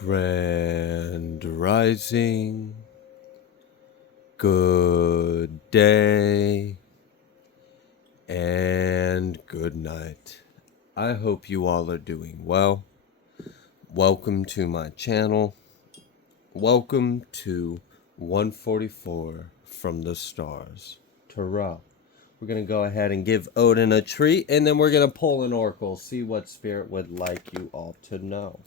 Grand Rising, good day, and good night. I hope you all are doing well. Welcome to my channel. Welcome to 144 from the stars. Tarot. We're going to go ahead and give Odin a treat, and then we're going to pull an oracle, see what spirit would like you all to know.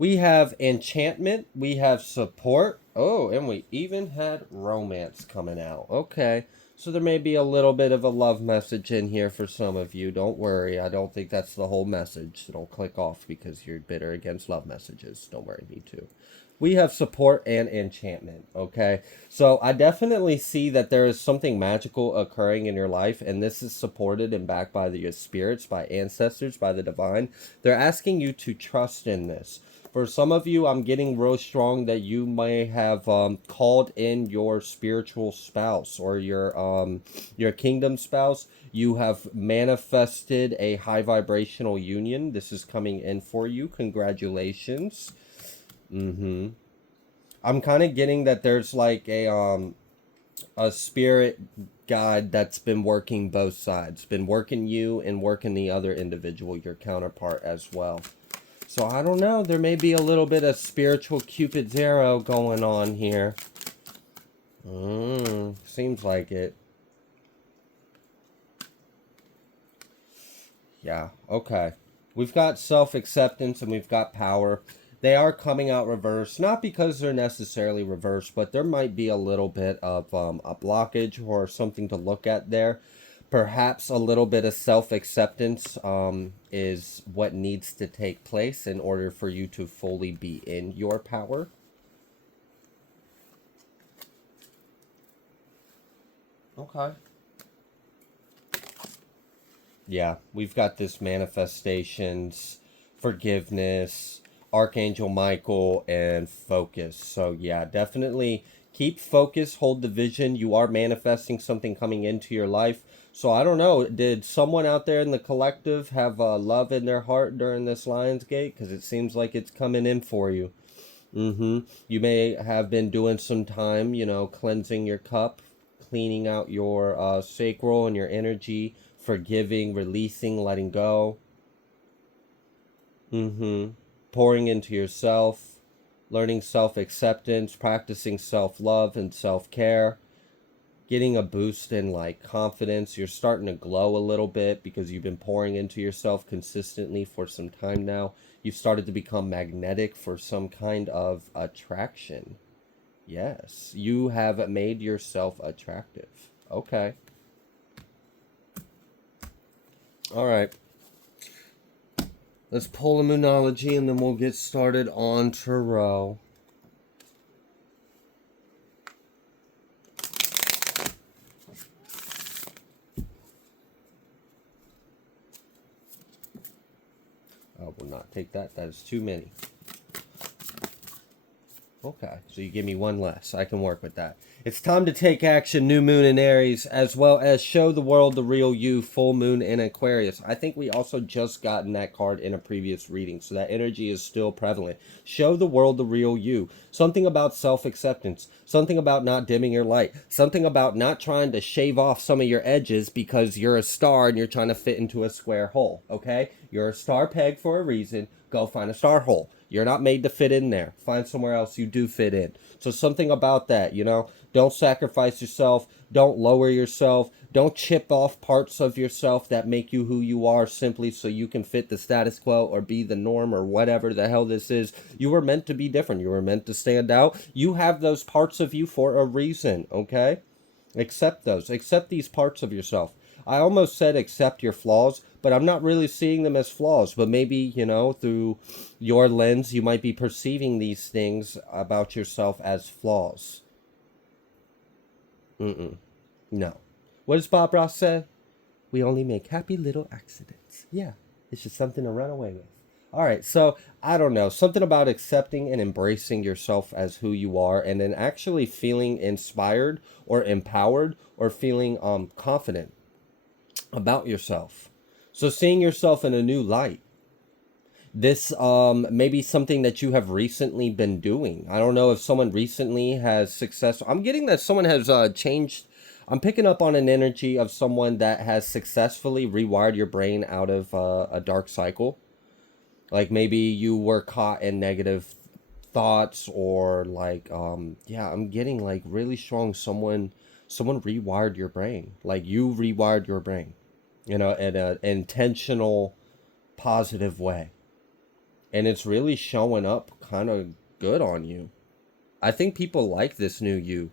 We have enchantment, we have support, oh, and we even had romance coming out. Okay, so there may be a little bit of a love message in here for some of you. Don't worry, I don't think that's the whole message. So don't click off because you're bitter against love messages. Don't worry, me too. We have support and enchantment, okay? So I definitely see that there is something magical occurring in your life, and this is supported and backed by your spirits, by ancestors, by the divine. They're asking you to trust in this. For some of you, I'm getting real strong that you may have called in your spiritual spouse or your kingdom spouse. You have manifested a high vibrational union. This is coming in for you. Congratulations. I'm kind of getting that there's like a spirit guide that's been working both sides, been working you and working the other individual, your counterpart as well. So I don't know, there may be a little bit of spiritual Cupid's arrow going on here. Seems like it. Yeah, okay. We've got self-acceptance and we've got power. They are coming out reverse, not because they're necessarily reversed, but there might be a little bit of a blockage or something to look at there. Perhaps a little bit of self-acceptance is what needs to take place in order for you to fully be in your power. Okay. Yeah, we've got this manifestations, forgiveness, Archangel Michael, and focus. So yeah, definitely keep focus, hold the vision. You are manifesting something coming into your life. So I don't know, did someone out there in the collective have love in their heart during this Lionsgate? Because it seems like it's coming in for you. You may have been doing some time, cleansing your cup, cleaning out your sacral and your energy, forgiving, releasing, letting go. Pouring into yourself, learning self-acceptance, practicing self-love and self-care, getting a boost in like confidence. You're starting to glow a little bit because you've been pouring into yourself consistently for some time now. You've started to become magnetic for some kind of attraction. Yes, you have made yourself attractive. Okay. All right. Let's pull a Moonology and then we'll get started on Tarot. I will not take that. That is too many. Okay, so you give me one less. I can work with that. It's time to take action, new moon in Aries, as well as show the world the real you, full moon in Aquarius. I think we also just gotten that card in a previous reading, so that energy is still prevalent. Show the world the real you. Something about self-acceptance. Something about not dimming your light. Something about not trying to shave off some of your edges because you're a star and you're trying to fit into a square hole, okay? You're a star peg for a reason. Go find a star hole. You're not made to fit in there. Find somewhere else you do fit in. So something about that, don't sacrifice yourself. Don't lower yourself. Don't chip off parts of yourself that make you who you are simply so you can fit the status quo or be the norm or whatever the hell this is. You were meant to be different. You were meant to stand out. You have those parts of you for a reason, okay? Accept those. Accept these parts of yourself. I almost said accept your flaws, but I'm not really seeing them as flaws. But maybe, through your lens, you might be perceiving these things about yourself as flaws. No. What does Bob Ross say? We only make happy little accidents. Yeah, it's just something to run away with. All right, so I don't know, something about accepting and embracing yourself as who you are, and then actually feeling inspired or empowered or feeling confident about yourself. So seeing yourself in a new light. This may be something that you have recently been doing. I don't know if someone recently has success. I'm getting that someone has changed. I'm picking up on an energy of someone that has successfully rewired your brain out of a dark cycle. Like maybe you were caught in negative thoughts, or like yeah, I'm getting like really strong someone rewired your brain. Like you rewired your brain, in an intentional positive way, and it's really showing up kind of good on you. I think people like this new you.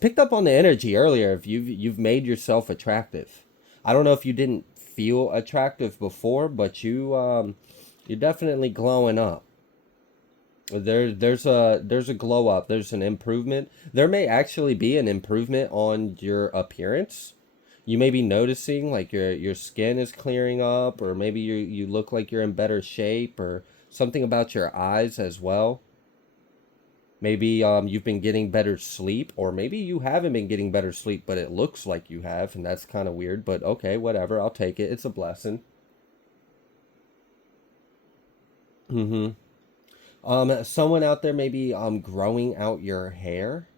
Picked up on the energy earlier. If you've made yourself attractive. I don't know if you didn't feel attractive before, but you're definitely glowing up. There's a glow up. There's an improvement. There may actually be an improvement on your appearance. You may be noticing like your skin is clearing up, or maybe you look like you're in better shape, or something about your eyes as well. Maybe you've been getting better sleep, or maybe you haven't been getting better sleep, but it looks like you have, and that's kind of weird. But okay, whatever. I'll take it. It's a blessing. Mm-hmm. Someone out there maybe growing out your hair.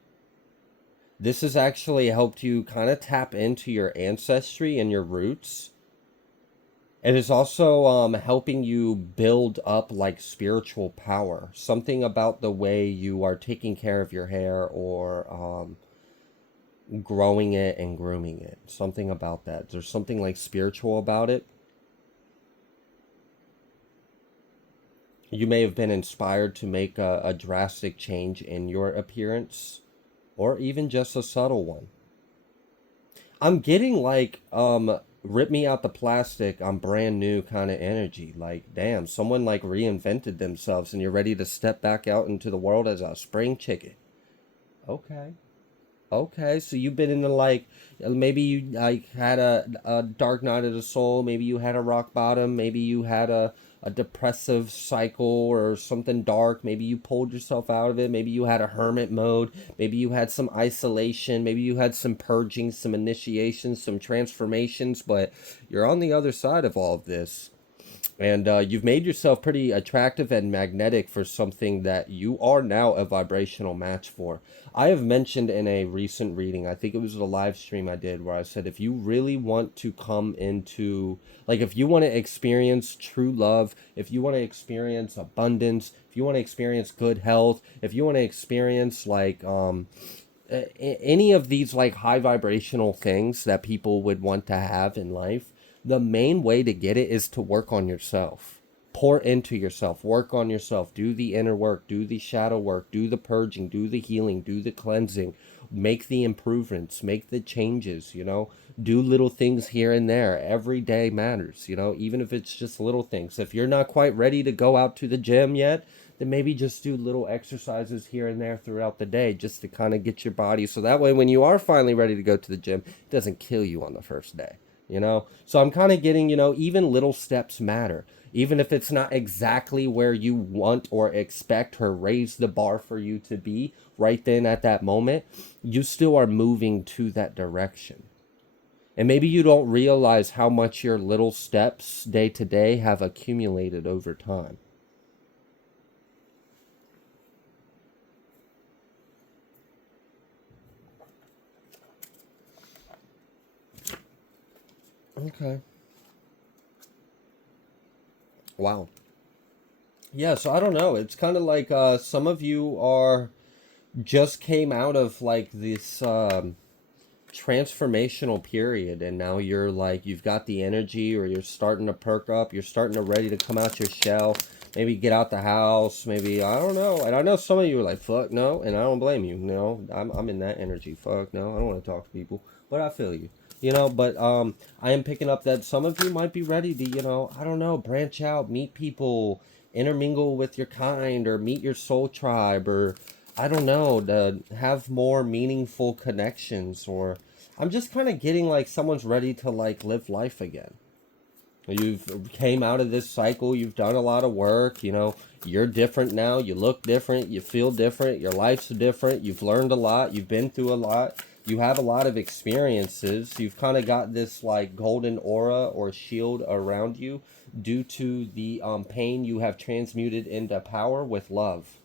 This has actually helped you kind of tap into your ancestry and your roots. It is also helping you build up like spiritual power. Something about the way you are taking care of your hair, or growing it and grooming it. Something about that. There's something like spiritual about it. You may have been inspired to make a drastic change in your appearance, or even just a subtle one. I'm getting like rip me out the plastic, I'm brand new kind of energy. Like damn, someone like reinvented themselves and you're ready to step back out into the world as a spring chicken. Okay. Okay, so you've been in the like maybe you like had a dark night of the soul, maybe you had a rock bottom, maybe you had a depressive cycle or something dark, maybe you pulled yourself out of it, maybe you had a hermit mode, maybe you had some isolation, maybe you had some purging, some initiations, some transformations, but you're on the other side of all of this. And you've made yourself pretty attractive and magnetic for something that you are now a vibrational match for. I have mentioned in a recent reading, I think it was a live stream I did, where I said if you really want to come into, like, if you want to experience true love, if you want to experience abundance, if you want to experience good health, if you want to experience, like, any of these like high vibrational things that people would want to have in life, the main way to get it is to work on yourself. Pour into yourself, work on yourself, do the inner work, do the shadow work, do the purging, do the healing, do the cleansing, make the improvements, make the changes, do little things here and there. Every day matters, even if it's just little things. If you're not quite ready to go out to the gym yet, then maybe just do little exercises here and there throughout the day, just to kind of get your body, so that way when you are finally ready to go to the gym, it doesn't kill you on the first day. So I'm kind of getting, even little steps matter, even if it's not exactly where you want or expect or raise the bar for you to be right then at that moment. You still are moving to that direction, and maybe you don't realize how much your little steps day to day have accumulated over time. Okay. Wow. Yeah, so I don't know. It's kind of like some of you are just came out of like this transformational period, and now you're like you've got the energy, or you're starting to perk up, you're starting to ready to come out your shell, maybe get out the house, maybe I don't know. And I know some of you are like fuck no, and I don't blame you. I'm in that energy. Fuck no, I don't want to talk to people, but I feel you. But I am picking up that some of you might be ready to, I don't know, branch out, meet people, intermingle with your kind, or meet your soul tribe, or I don't know, to have more meaningful connections. Or I'm just kind of getting like someone's ready to like live life again. You've came out of this cycle. You've done a lot of work. You know, you're different now. You look different. You feel different. Your life's different. You've learned a lot. You've been through a lot. You have a lot of experiences. You've kind of got this like golden aura or shield around you due to the pain you have transmuted into power with love.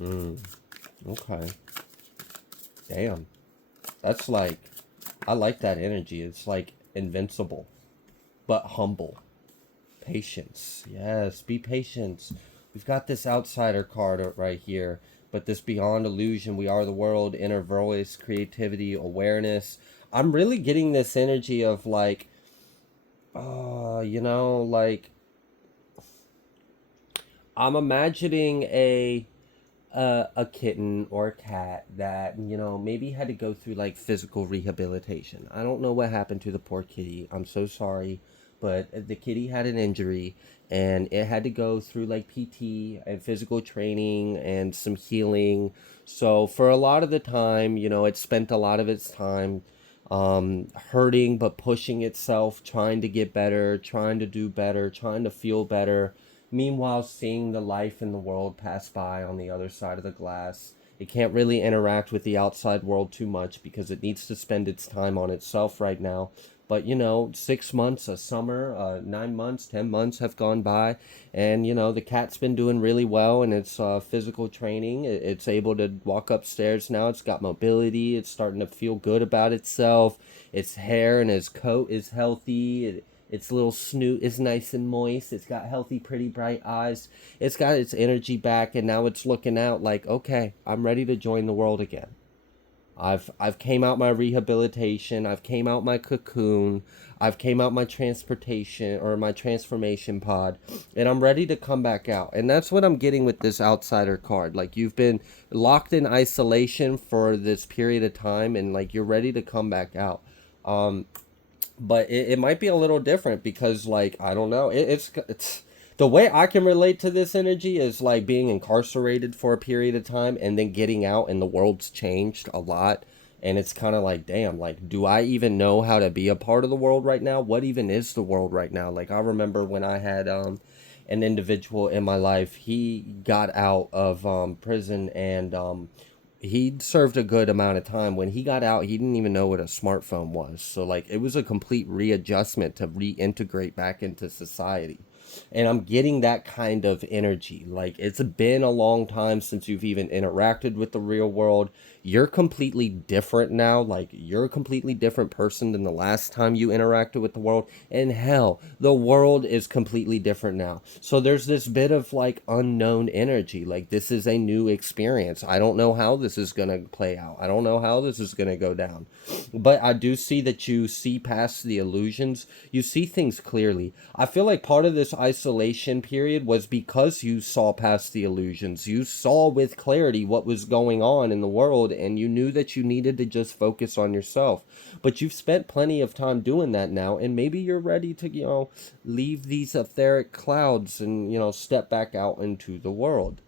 Mm, okay. Damn. That's like, I like that energy. It's like invincible, but humble. Patience. Yes, be patient. We've got this outsider card right here, but this beyond illusion, we are the world, inner voice, creativity, awareness. I'm really getting this energy of like, like I'm imagining a kitten or a cat that maybe had to go through like physical rehabilitation. I don't know what happened to the poor kitty. I'm so sorry, but the kitty had an injury and it had to go through like PT and physical training and some healing. So for a lot of the time, it spent a lot of its time hurting but pushing itself, trying to get better, trying to do better, trying to feel better. Meanwhile, seeing the life in the world pass by on the other side of the glass. It can't really interact with the outside world too much because it needs to spend its time on itself right now. But 6 months, a summer, 9 months, 10 months have gone by, and the cat's been doing really well in its physical training. It's able to walk upstairs now. It's got mobility. It's starting to feel good about itself. Its hair and its coat is healthy. Its little snoot is nice and moist. It's got healthy, pretty, bright eyes. It's got its energy back, and now it's looking out like, okay, I'm ready to join the world again. I've came out my rehabilitation. I've came out my cocoon. I've came out my transportation or my transformation pod, and I'm ready to come back out. And that's what I'm getting with this outsider card. Like you've been locked in isolation for this period of time, and like you're ready to come back out. But it might be a little different because like I don't know, it's the way I can relate to this energy is like being incarcerated for a period of time and then getting out and the world's changed a lot, and it's kind of like damn, like do I even know how to be a part of the world right now? What even is the world right now? Like I remember when I had an individual in my life, he got out of prison, and he served a good amount of time. When he got out, he didn't even know what a smartphone was. So like it was a complete readjustment to reintegrate back into society. And I'm getting that kind of energy. Like it's been a long time since you've even interacted with the real world. You're completely different now. Like you're a completely different person than the last time you interacted with the world. And hell, the world is completely different now. So there's this bit of like unknown energy. Like this is a new experience. I don't know how this is going to play out. I don't know how this is going to go down. But I do see that you see past the illusions. You see things clearly. I feel like part of this isolation period was because you saw past the illusions. You saw with clarity what was going on in the world, and you knew that you needed to just focus on yourself. But you've spent plenty of time doing that now, and maybe you're ready to, leave these etheric clouds and, step back out into the world.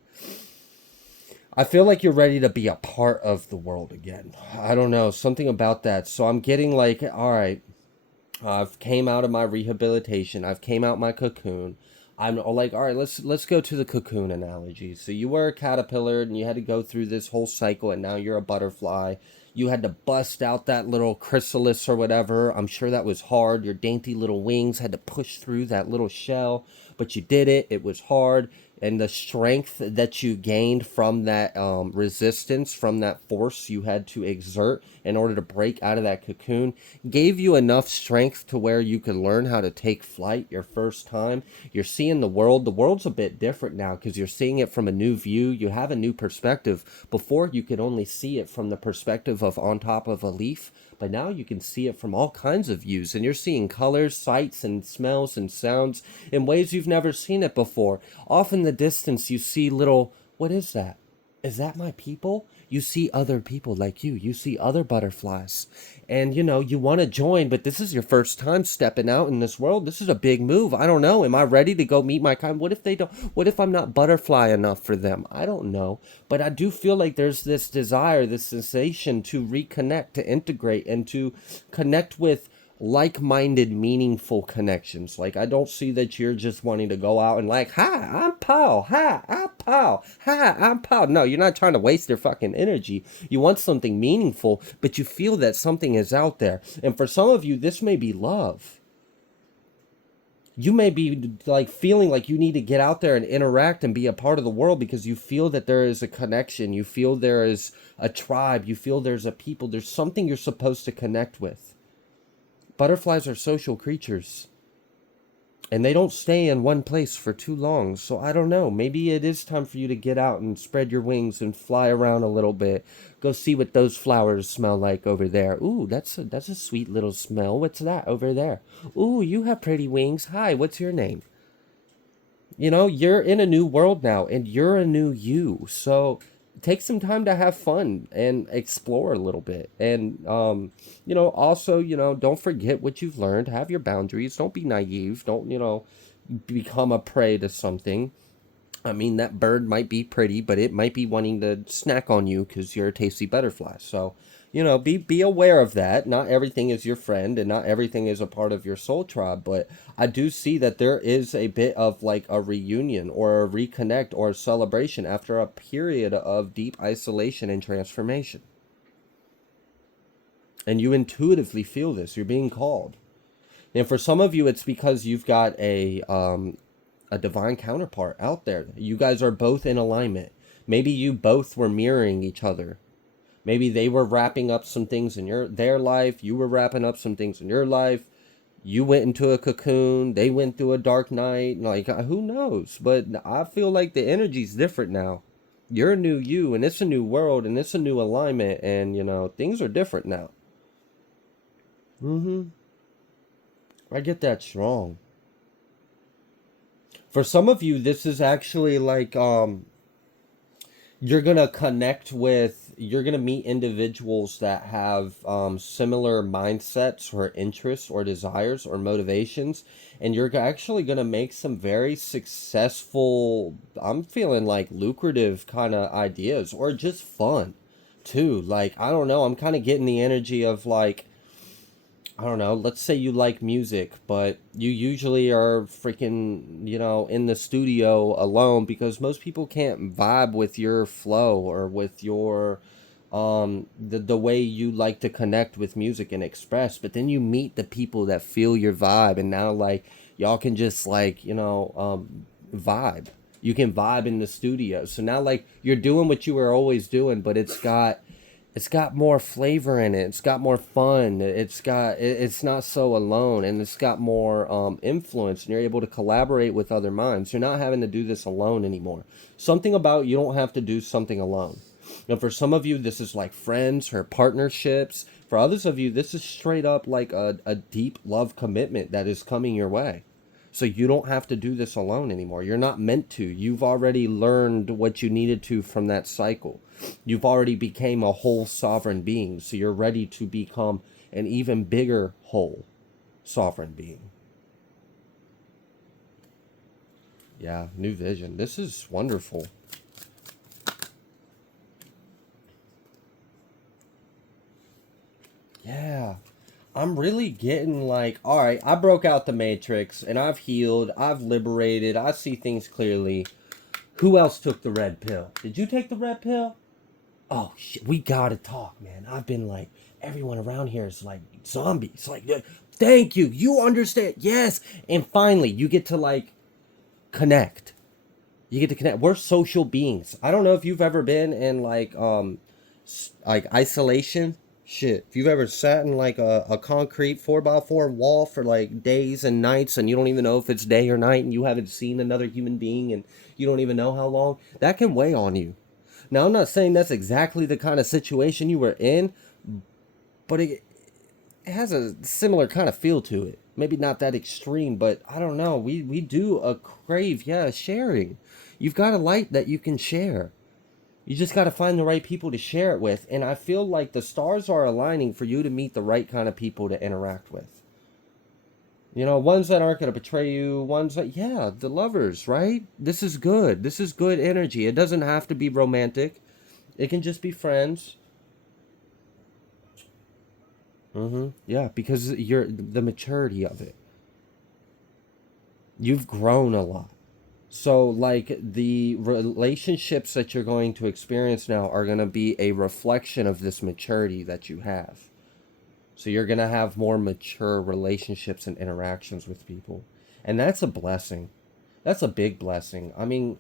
I feel like you're ready to be a part of the world again. I don't know, something about that. So I'm getting like, all right, I've came out of my rehabilitation. I've came out my cocoon. I'm like, all right, let's go to the cocoon analogy. So you were a caterpillar and you had to go through this whole cycle, and now you're a butterfly. You had to bust out that little chrysalis or whatever. I'm sure that was hard. Your dainty little wings had to push through that little shell, but you did it. It was hard, and the strength that you gained from that resistance, from that force you had to exert in order to break out of that cocoon, gave you enough strength to where you could learn how to take flight your first time. You're seeing the world. The world's a bit different now because you're seeing it from a new view. You have a new perspective. Before, you could only see it from the perspective of on top of a leaf, but now you can see it from all kinds of views, and you're seeing colors, sights, and smells and sounds in ways you've never seen it before. Off in the distance, you see little, what is that? Is that my people? You see other people like you see other butterflies, and you want to join, but this is your first time stepping out in this world. This is a big move. I don't know, am I ready to go meet my kind? What if they don't, what if I'm not butterfly enough for them? I don't know, but I do feel like there's this desire, this sensation to reconnect, to integrate, and to connect with like-minded, meaningful connections. Like, I don't see that you're just wanting to go out and like, hi, I'm Paul, hi, I'm Paul, hi, I'm Paul. No, you're not trying to waste your fucking energy. You want something meaningful, but you feel that something is out there. And for some of you, this may be love. You may be like feeling like you need to get out there and interact and be a part of the world because you feel that there is a connection. You feel there is a tribe. You feel there's a people. There's something you're supposed to connect with. Butterflies are social creatures, and they don't stay in one place for too long. So I don't know. Maybe it is time for you to get out and spread your wings and fly around a little bit. Go see what those flowers smell like over there. Ooh, that's a sweet little smell. What's that over there? Ooh, you have pretty wings. Hi, what's your name? You're in a new world now, and you're a new you. So take some time to have fun and explore a little bit. And also, don't forget what you've learned. Have your boundaries. Don't be naive. Don't, become a prey to something. I mean, that bird might be pretty, but it might be wanting to snack on you because you're a tasty butterfly. So, be aware of that. Not everything is your friend, and not everything is a part of your soul tribe. But I do see that there is a bit of like a reunion or a reconnect or a celebration after a period of deep isolation and transformation. And you intuitively feel this. You're being called. And for some of you, it's because you've got a divine counterpart out there. You guys are both in alignment. Maybe you both were mirroring each other. Maybe they were wrapping up some things in their life. You were wrapping up some things in your life. You went into a cocoon. They went through a dark night. Like, who knows? But I feel like the energy's different now. You're a new you, and it's a new world, and it's a new alignment, and things are different now. Mm-hmm. I get that strong. For some of you, this is actually like you're gonna meet individuals that have similar mindsets or interests or desires or motivations, and you're actually gonna make some very successful, I'm feeling like lucrative kind of ideas, or just fun too. Like, I don't know, I'm kind of getting the energy of like, I don't know, let's say you like music, but you usually are freaking, in the studio alone because most people can't vibe with your flow or with your the way you like to connect with music and express. But then you meet the people that feel your vibe, and now like y'all can just like, vibe. You can vibe in the studio. So now like you're doing what you were always doing, but it's got more flavor in it. It's got more fun. It's not so alone, and it's got more influence, and you're able to collaborate with other minds. You're not having to do this alone anymore. Something about you don't have to do something alone. Now, for some of you, this is like friends or partnerships. For others of you, this is straight up like a deep love commitment that is coming your way. So you don't have to do this alone anymore. You're not meant to. You've already learned what you needed to from that cycle. You've already became a whole sovereign being. So you're ready to become an even bigger whole sovereign being. Yeah, new vision. This is wonderful. Yeah. I'm really getting like, all right, I broke out the matrix and I've healed, I've liberated, I see things clearly. Who else took the red pill? Did you take the red pill? Oh shit, we gotta talk, man. I've been like, everyone around here is like zombies. Like, yeah, thank you. You understand. Yes. And finally, you get to like connect. You get to connect. We're social beings. I don't know if you've ever been in like isolation. Shit, if you've ever sat in like a concrete 4x4 wall for like days and nights, and you don't even know if it's day or night, and you haven't seen another human being, and you don't even know how long, that can weigh on you. Now, I'm not saying that's exactly the kind of situation you were in, but it has a similar kind of feel to it. Maybe not that extreme, but I don't know. We do a crave, yeah, sharing. You've got a light that you can share. You just got to find the right people to share it with. And I feel like the stars are aligning for you to meet the right kind of people to interact with. You know, ones that aren't going to betray you, ones that, yeah, the lovers, right? This is good. This is good energy. It doesn't have to be romantic, it can just be friends. Yeah, because you're the maturity of it. You've grown a lot. So, like, the relationships that you're going to experience now are going to be a reflection of this maturity that you have. So, you're going to have more mature relationships and interactions with people. And that's a blessing. That's a big blessing. I mean,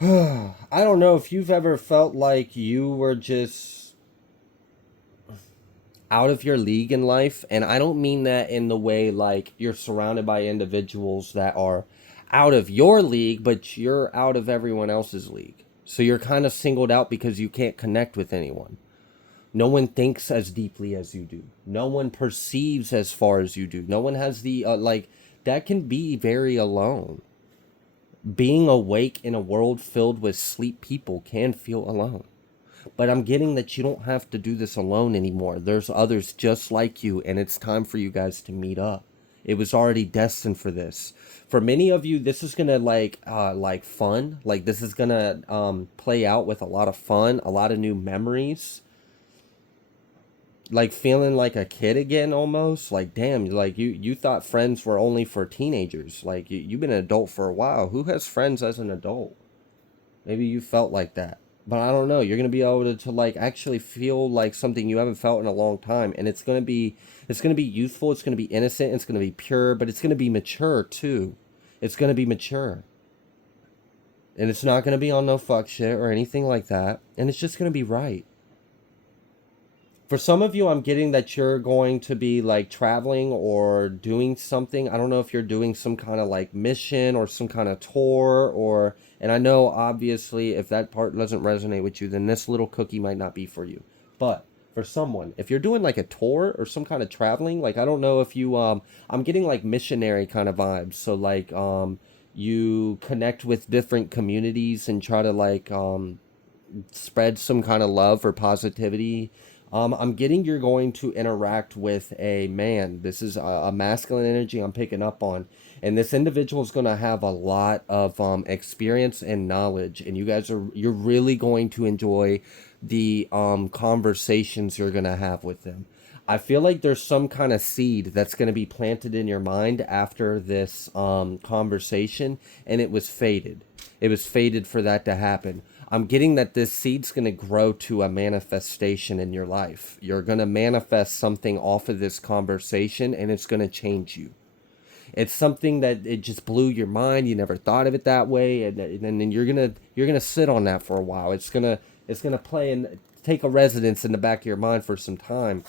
I don't know if you've ever felt like you were just out of your league in life. And I don't mean that in the way like you're surrounded by individuals that are out of your league, but you're out of everyone else's league. So you're kind of singled out because you can't connect with anyone. No one thinks as deeply as you do. No one perceives as far as you do. No one has the, that can be very alone. Being awake in a world filled with sleep people can feel alone. But I'm getting that you don't have to do this alone anymore. There's others just like you, and it's time for you guys to meet up. It was already destined for this. For many of you, this is gonna like fun. Like this is gonna play out with a lot of fun, a lot of new memories. Like feeling like a kid again almost. Like damn, like you thought friends were only for teenagers. Like you've been an adult for a while. Who has friends as an adult? Maybe you felt like that. But I don't know. You're gonna be able to like actually feel like something you haven't felt in a long time. And it's gonna be youthful, it's gonna be innocent, it's gonna be pure, but it's gonna be mature too. It's gonna be mature. And it's not gonna be on no fuck shit or anything like that. And it's just gonna be right. For some of you, I'm getting that you're going to be like traveling or doing something. I don't know if you're doing some kind of like mission or some kind of tour or, and I know obviously if that part doesn't resonate with you, then this little cookie might not be for you. But for someone, if you're doing like a tour or some kind of traveling, like I don't know if you, I'm getting like missionary kind of vibes. So like, you connect with different communities and try to like, spread some kind of love or positivity. I'm getting you're going to interact with a man. This is a masculine energy I'm picking up on. And this individual is going to have a lot of experience and knowledge. And you're really going to enjoy the conversations you're going to have with them. I feel like there's some kind of seed that's going to be planted in your mind after this conversation, and it was fated. It was fated for that to happen. I'm getting that this seed's going to grow to a manifestation in your life. You're going to manifest something off of this conversation, and it's going to change you. It's something that it just blew your mind. You never thought of it that way, and then you're gonna sit on that for a while. It's gonna play and take a residence in the back of your mind for some time.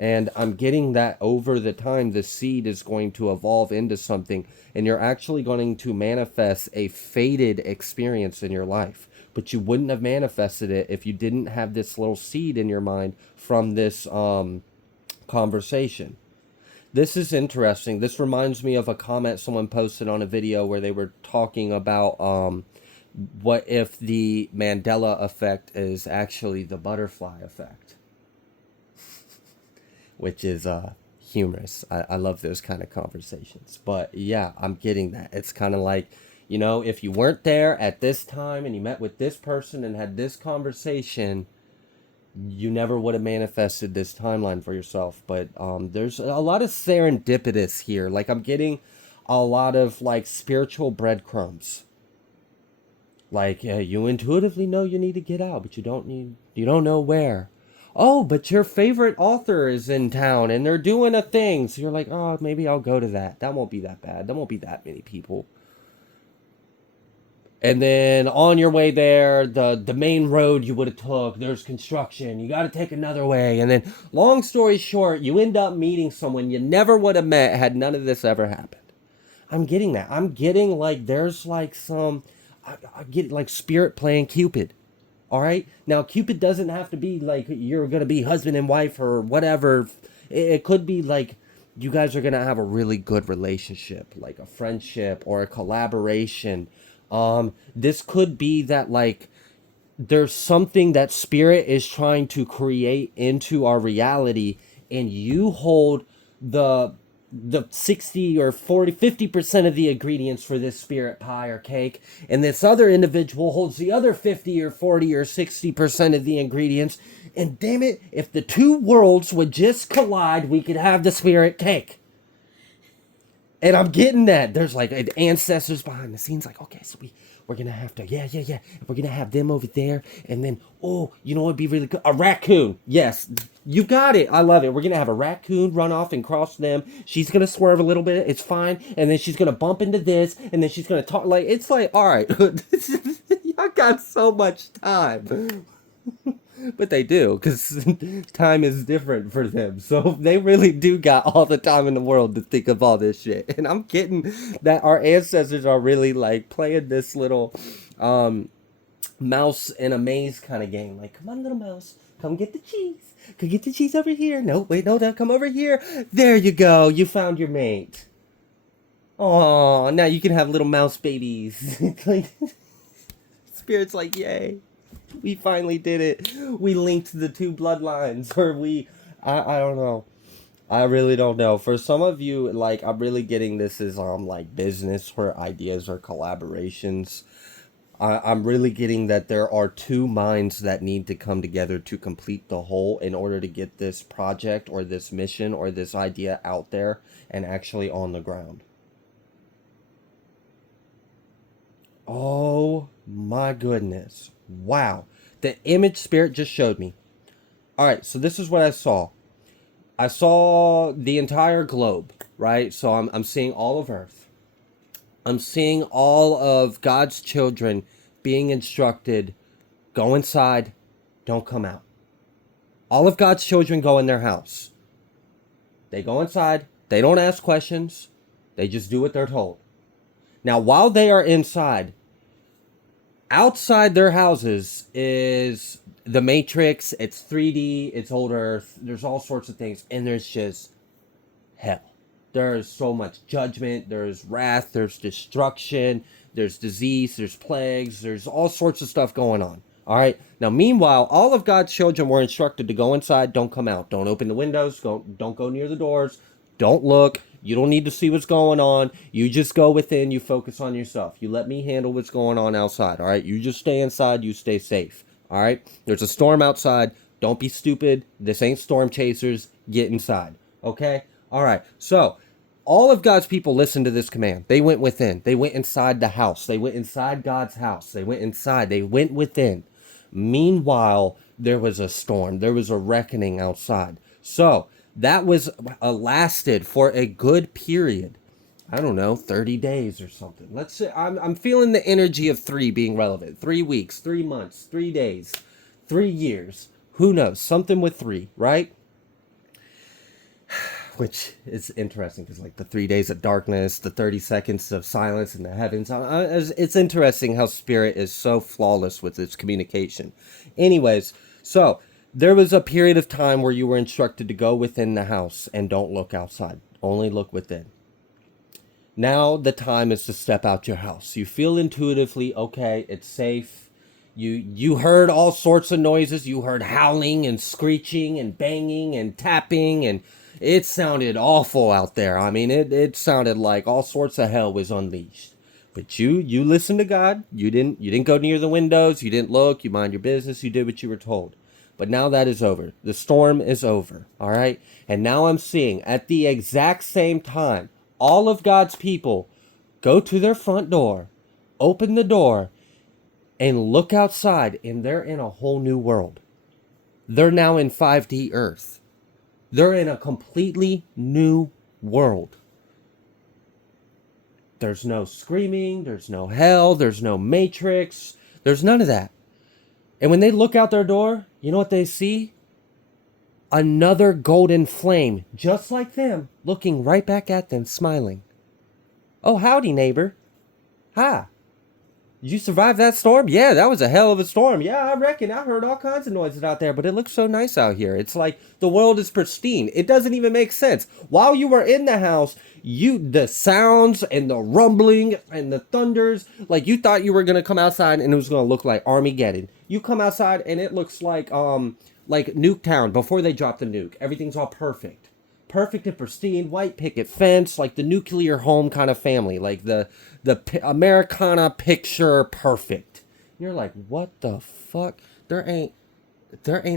And I'm getting that over the time, the seed is going to evolve into something, and you're actually going to manifest a fated experience in your life. But you wouldn't have manifested it if you didn't have this little seed in your mind from this conversation. This is interesting. This reminds me of a comment someone posted on a video where they were talking about what if the Mandela effect is actually the butterfly effect, which is humorous. I love those kind of conversations. But yeah, I'm getting that. It's kind of like, if you weren't there at this time and you met with this person and had this conversation, you never would have manifested this timeline for yourself. But there's a lot of serendipitous here. Like I'm getting a lot of like spiritual breadcrumbs. Like you intuitively know you need to get out, but you don't know where. Oh, but your favorite author is in town and they're doing a thing. So you're like, oh, maybe I'll go to that. That won't be that bad. There won't be that many people. And then on your way there, the main road you would have took, there's construction. You got to take another way. And then, long story short, you end up meeting someone you never would have met had none of this ever happened. I'm getting that. I'm getting like there's like I get like spirit playing Cupid. All right. Now, Cupid doesn't have to be like you're going to be husband and wife or whatever. It could be like you guys are going to have a really good relationship, like a friendship or a collaboration. This could be that, like, there's something that spirit is trying to create into our reality, and you hold the 60 or 40, 50% of the ingredients for this spirit pie or cake, and this other individual holds the other 50 or 40 or 60% of the ingredients. And damn it, if the two worlds would just collide, we could have the spirit cake. And I'm getting that. There's like ancestors behind the scenes, like, okay, so we're gonna have to, yeah. We're gonna have them over there, and then, oh, you know what'd be really good? A raccoon. Yes, you got it. I love it. We're gonna have a raccoon run off and cross them. She's gonna swerve a little bit. It's fine, and then she's gonna bump into this, and then she's gonna talk. Like, it's like, all right, I got so much time. But they do, because time is different for them. So they really do got all the time in the world to think of all this shit. And I'm getting that our ancestors are really like playing this little mouse in a maze kind of game. Like, come on, little mouse, come get the cheese. Come get the cheese over here. No, wait, no, come over here. There you go. You found your mate. Oh, now you can have little mouse babies. Spirit's like, yay. We finally did it. We linked the two bloodlines. Or I don't know. I really don't know. For some of you, like, I'm really getting this as like business or ideas or collaborations. I'm really getting that there are two minds that need to come together to complete the whole in order to get this project or this mission or this idea out there and actually on the ground. Oh my goodness. Wow. The image Spirit just showed me. Alright, so this is what I saw. I saw the entire globe, right? So I'm seeing all of Earth. I'm seeing all of God's children being instructed, go inside, don't come out. All of God's children go in their house. They go inside, they don't ask questions, they just do what they're told. Now, while they are inside, outside their houses is the Matrix. It's 3D, it's old Earth, there's all sorts of things, and there's just hell. There's so much judgment, there's wrath, there's destruction, there's disease, there's plagues, there's all sorts of stuff going on. All right. Now, meanwhile, all of God's children were instructed to go inside, don't come out, don't open the windows, don't go near the doors, don't look. You don't need to see what's going on. You just go within. You focus on yourself. You let me handle what's going on outside. All right. You just stay inside. You stay safe. All right. There's a storm outside. Don't be stupid. This ain't storm chasers. Get inside. Okay. All right. So all of God's people listened to this command. They went within. They went inside the house. They went inside God's house. They went inside. They went within. Meanwhile, there was a storm. There was a reckoning outside. So that was lasted for a good period. I don't know, 30 days or something. Let's say I'm feeling the energy of 3 being relevant. 3 weeks, 3 months, 3 days, 3 years. Who knows? Something with 3, right? Which is interesting because, like, the 3 days of darkness, the 30 seconds of silence in the heavens. It's interesting how Spirit is so flawless with its communication. Anyways, so there was a period of time where you were instructed to go within the house and don't look outside. Only look within. Now the time is to step out your house. You feel intuitively, okay, it's safe. You heard all sorts of noises. You heard howling and screeching and banging and tapping, and it sounded awful out there. I mean, it sounded like all sorts of hell was unleashed. But you listened to God. You didn't go near the windows. You didn't look. You mind your business. You did what you were told. But now that is over. The storm is over, all right? And now I'm seeing at the exact same time, all of God's people go to their front door, open the door, and look outside, and they're in a whole new world. They're now in 5D Earth. They're in a completely new world. There's no screaming, there's no hell, there's no Matrix, there's none of that. And when they look out their door, you know what they see? Another golden flame, just like them, looking right back at them, smiling. Oh, howdy, neighbor. Hi. You survived that storm? Yeah, that was a hell of a storm. Yeah, I reckon. I heard all kinds of noises out there, but it looks so nice out here. It's like the world is pristine. It doesn't even make sense. While you were in the house, the sounds and the rumbling and the thunders, like you thought you were gonna come outside and it was gonna look like Armageddon. You come outside and it looks like Nuketown before they dropped the nuke. Everything's all perfect. Perfect and pristine, white picket fence, like the nuclear home kind of family, like the Americana picture perfect. And you're like, what the fuck? There ain't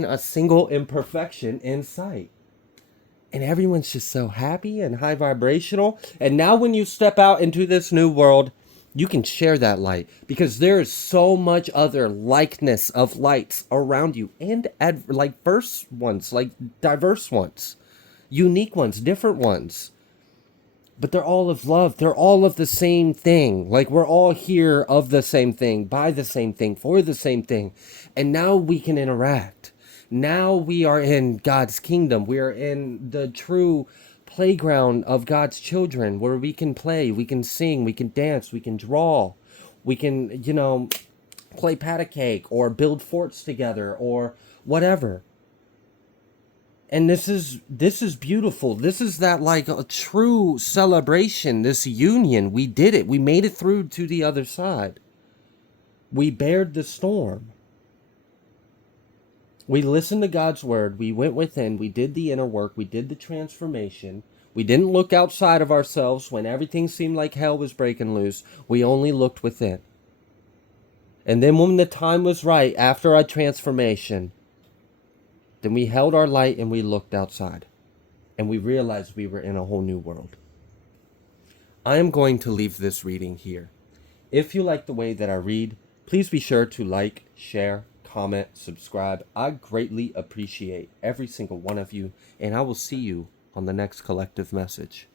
a single imperfection in sight. And everyone's just so happy and high vibrational. And now when you step out into this new world, you can share that light because there is so much other likeness of lights around you and like verse ones, like diverse ones, unique ones, different ones. But they're all of love. They're all of the same thing. Like we're all here of the same thing, by the same thing, for the same thing. And now we can interact. Now we are in God's kingdom. We are in the true playground of God's children where we can play, we can sing, we can dance, we can draw, we can, play pat a cake or build forts together or whatever. And this is beautiful. This is that like a true celebration, this union. We did it. We made it through to the other side. We bared the storm. We listened to God's word. We went within. We did the inner work. We did the transformation. We didn't look outside of ourselves when everything seemed like hell was breaking loose. We only looked within. And then when the time was right, after our transformation, then we held our light and we looked outside. And we realized we were in a whole new world. I am going to leave this reading here. If you like the way that I read, please be sure to like, share, comment, subscribe. I greatly appreciate every single one of you, and I will see you on the next collective message.